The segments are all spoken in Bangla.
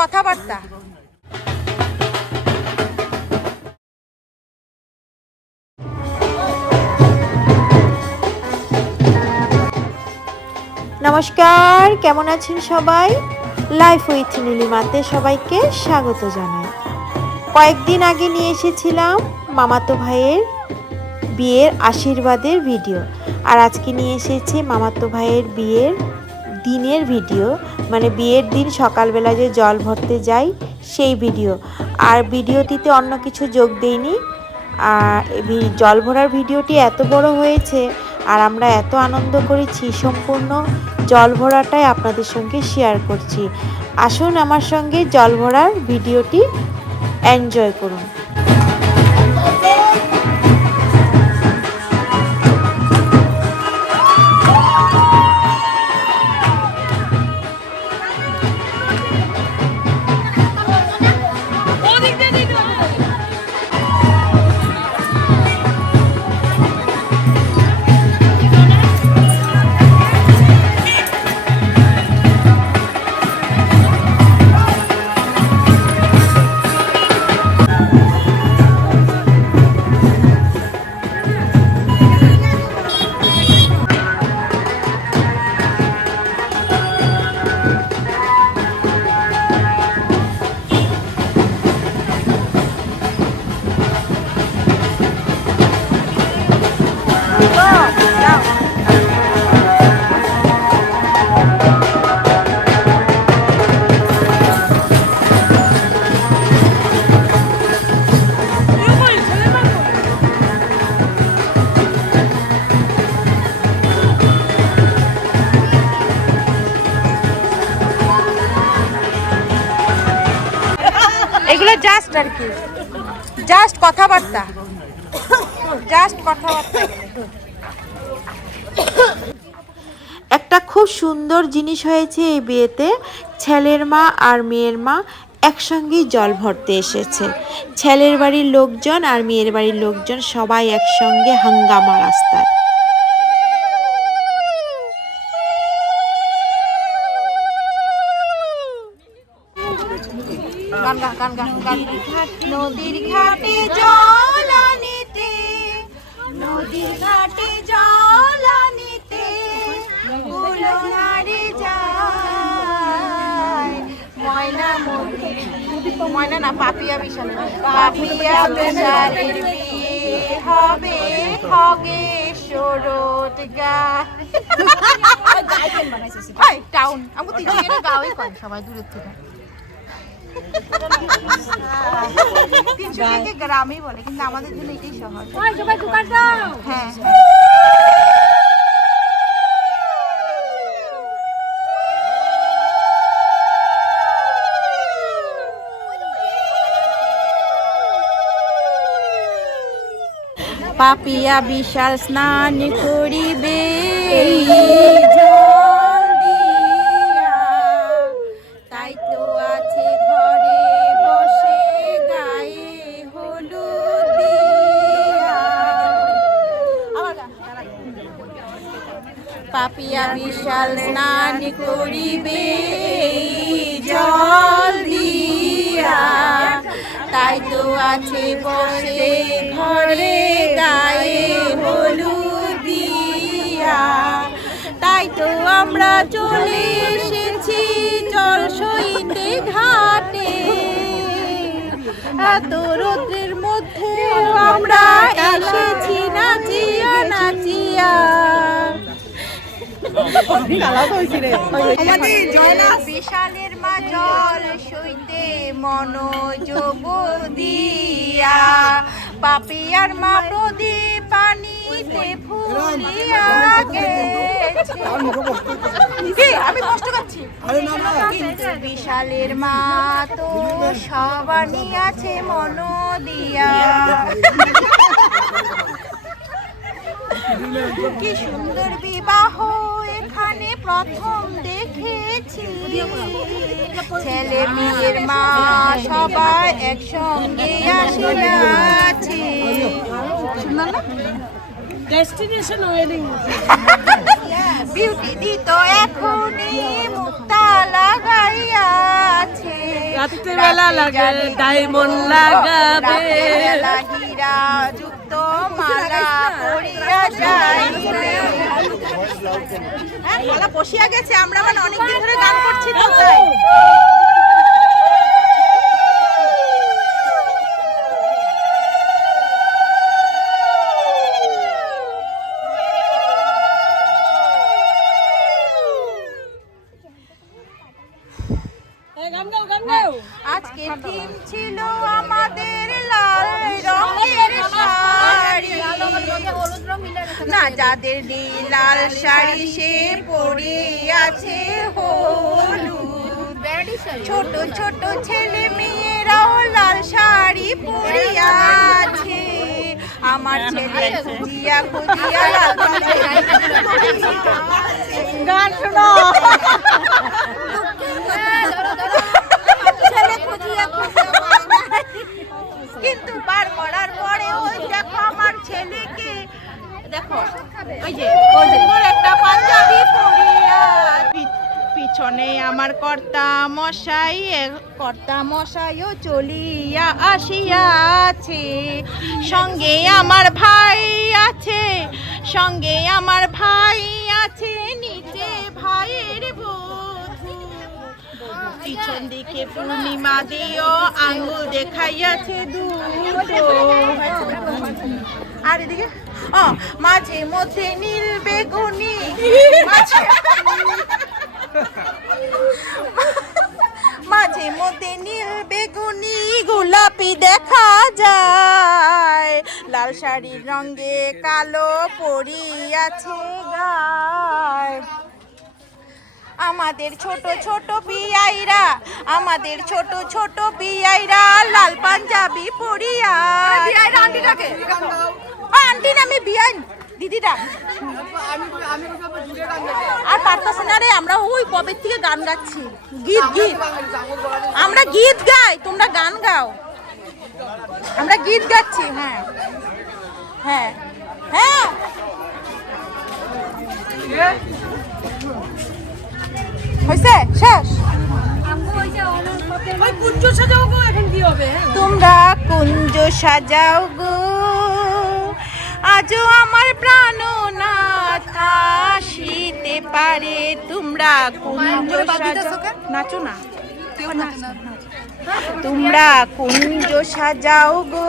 কথাবার্তা। নমস্কার, কেমন আছেন সবাই? লাইফ উইথ নীলিমাতে সবাইকে স্বাগত জানাই। কয়েকদিন আগে নিয়ে এসেছিলাম মামাতো ভাইয়ের বিয়ের আশীর্বাদের ভিডিও, আর আজকে নিয়ে এসেছি মামাতো ভাইয়ের বিয়ের দিনের ভিডিও, মানে বিয়ের দিন সকালবেলা যে জল ভরতে যাই সেই ভিডিও। আর ভিডিওটিতে অন্য কিছু যোগ দেইনি। আর জল ভরার ভিডিওটি এত বড় হয়েছে আর আমরা এত আনন্দ করেছি, সম্পূর্ণ জল ভরাটাই আপনাদের সঙ্গে শেয়ার করছি। আসুন আমার সঙ্গে জল ভরার ভিডিওটি এনজয় করুন। এগুলো জাস্ট আর কি, জাস্ট কথাবার্তা, একটা খুব সুন্দর জিনিস হয়েছে এই বিয়েতে। ছেলের মা আর মেয়ের মা একসঙ্গেই জল ভরতে এসেছে। ছেলের বাড়ির লোকজন আর মেয়ের বাড়ির লোকজন সবাই একসঙ্গে হাঙ্গামা রাস্তায়। নদীর ঘাটে জল আনিতে, নদীর ঘাটে জল আনিতে গুলনারে যায় ময়না মতি, ময়না না পাপিয়া বিশাল, পাপিয়া বিশালের বিয়ে হবে খগেশ্বরত গায় টাউন। আমি তিনজনে গাওয়াই কয় সবাই দূরের থেকে, গ্রামেই বলে, কিন্তু আমাদের জন্য এটাই শহর। হ্যাঁ, পাপিয়া বিশাল স্নান করিবে তাই তো আছে ঘরে বসে গায়ে হলুদ দিয়া। পাপিয়া বিশাল স্নান করিবে জল দিয়া তাই তো আছে বসে ঘরে গায়ে হলুদ দিয়া। তাই তো আমরা চলে এসেছি জল সইতে ঘাটে, এত রোদ্রের মধ্যে আমরা এসেছি নাচিয়া নাচিয়া। বিশালের মা জল সইতে মনোযোগ দিয়া, পাপিয়ার মা প্রদীপ পানিতে ফুলিয়া গেছে। আমি কষ্ট পাচ্ছি, কিন্তু বিশালের মা তো সবানি আছে মন দিয়া। কি সুন্দর বিবাহ এখানে প্রথম দেখেছি, ছেলে মেয়ের মা সবাই একসঙ্গে আসিয়াছে। ডেস্টিনেশন ওয়েডিং বিউটি দিত এখনই মুক্তা লাগাইয়াছে। রাত্রিবেলা লাগে ডায়মন্ড লাগাবে হীরা যুক্ত মালা পরিয়া যাই। হ্যাঁ, গলা বসিয়া গেছে, আমরা মানে অনেকদিন ধরে গান করছি তো তাই। আজকে থিম ছিল আমাদের লাল রঙের শাড়ি, না যাদের লাল শাড়ি সে পরে আছে হলুদ, ছোট ছোট ছেলে মেয়েরাও লাল শাড়ি পরে আছে। আমার ছেলে খুঁজিয়া খুঁজিয়া লাল গান শোনো, কিন্তু বার করার পরে ওই দেখো আমার ছেলেকে, দেখো ওই যে একটা পাঞ্জাবি পরিয়া, পিছনে আমার কর্তা মশাইও চলিয়া আসিয়াছে, সঙ্গে আমার ভাই আছে, সঙ্গে আমার ভাই আছে, নিচে ভাইয়ের বধূ, পিছন দিকে পূর্ণিমা দিও আঙ্গুল দেখাইয়াছে দুটো, আর এদিকে মাঝে মধ্যে নীল বেগুনি, মাঝে মধ্যে নীল বেগুনি গোলাপি দেখা যায়, লাল শাড়ির রঙে কালো পরিয়াছে গায়। আমাদের ছোট ছোট বিয়াইরা, আমাদের ছোট ছোট বিয়াইরা লাল পাঞ্জাবি পরিয়া, আন্টি না আমি বিয়াই দিদিটা, আর পারতাছি না রে, আমরা ওই কবে থেকে গান গাচ্ছি, গীত আমরা গীত গাই, তোমরা গান গাও, আমরা গীত গাচ্ছি। হ্যাঁ হ্যাঁ হ্যাঁ, হয়েছে শেষ। কুঞ্জ সাজাও গো, এখন কি হবে? তোমরা কুঞ্জ সাজাও গো, আজও আমার প্রাণনাথ আসিতে পারে, তোমরা কুঞ্জ সাজাও, নাচো না, তোমরা কুঞ্জ সাজাও গো,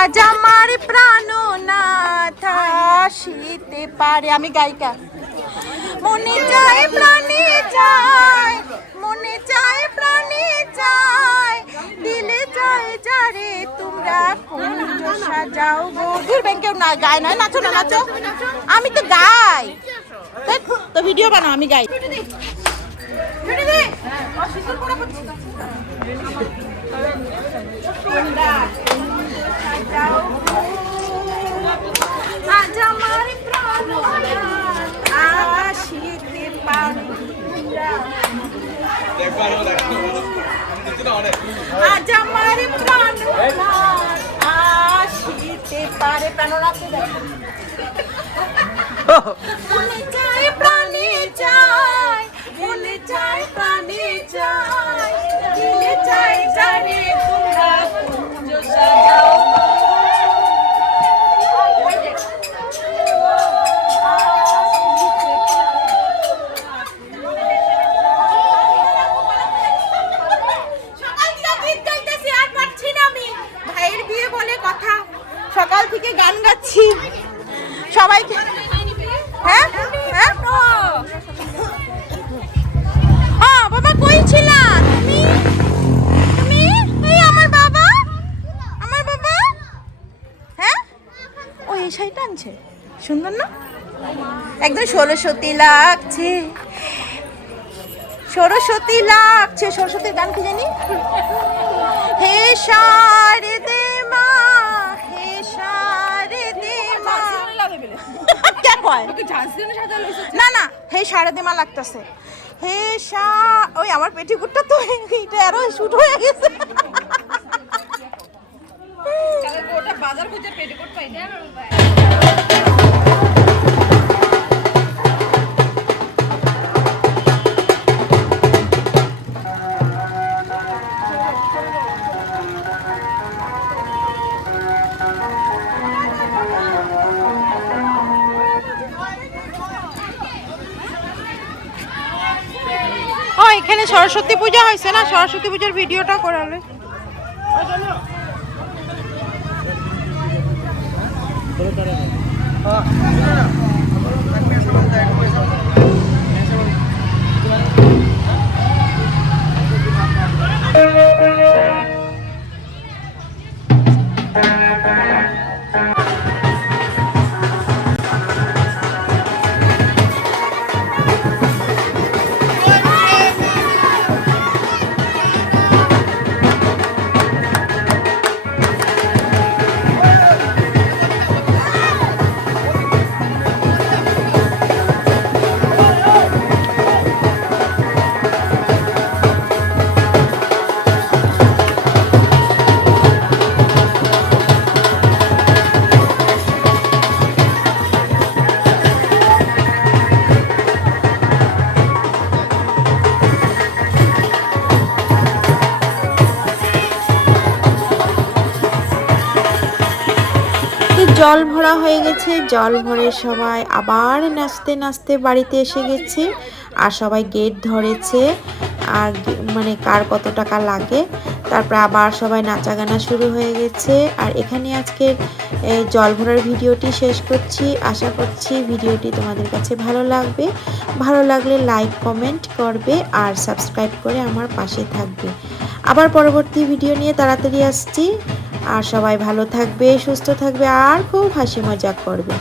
আজ আমার প্রাণনাথ আসিতে পারে। আমি গায়িকা। মনে চায় প্রাণে চায়, মনে চায় প্রাণে চায়, দিলে চায় যারে, তোমরা কুঞ্জ সাজাও গো। দূর ব্যাংকেও না গায় না, নাচো না, নাচো। আমি তো গাই, তো ভিডিও বানাও, আমি গাই। আজ আমার প্রাণ আসিতে পারে, আজ আমার প্রাণ আসিতে পারে, প্রাণনাথে মনে চায় প্রাণে চায়, মনে চায় প্রাণে চায়, দিলে চায় জানে, তোমরা কুঞ্জ সাজাও। সকাল থেকে গান গাচ্ছি সবাইকে। হ্যাঁ হ্যাঁ, বাবা কই ছিলা তুমি? তুমি এই আমার বাবা, আমার বাবা। হ্যাঁ, ও এই শাড়িটা আনছে, সুন্দর না? একদম সরস্বতী লাগছে, সরস্বতী লাগছে। সরস্বতীর গান কি জানি? হে শারদে মা, হে শারদে মা, কে কয়? না না, হে শারদে মা লাগতেছে। হে শা, ওই আমার পেটিকুটটা তো এটা আরো শুট হয়ে গেছে। ওটা বাজার খুঁজে পেটিকুট পাই না। এখানে সরস্বতী পূজা হয়েছে না, সরস্বতী পূজার ভিডিওটা করালে। জল ভরা হয়ে গেছে, জল ভরে সবাই আবার নাচতে নাচতে বাড়িতে এসে গেছে। আর সবাই গেট ধরেছে, আর মানে কার কত টাকা লাগে। তারপর আবার সবাই নাচা গানা শুরু হয়ে গেছে। আর এখানে আজকের জল ভরার ভিডিওটি শেষ করছি। আশা করছি ভিডিওটি তোমাদের কাছে ভালো লাগবে। ভালো লাগলে লাইক কমেন্ট করবে আর সাবস্ক্রাইব করে আমার পাশে থাকবে। আবার পরবর্তী ভিডিও নিয়ে তাড়াতাড়ি আসছি। আর সবাই ভালো থাকবে, সুস্থ থাকবে আর খুব হাসি মজা করবে।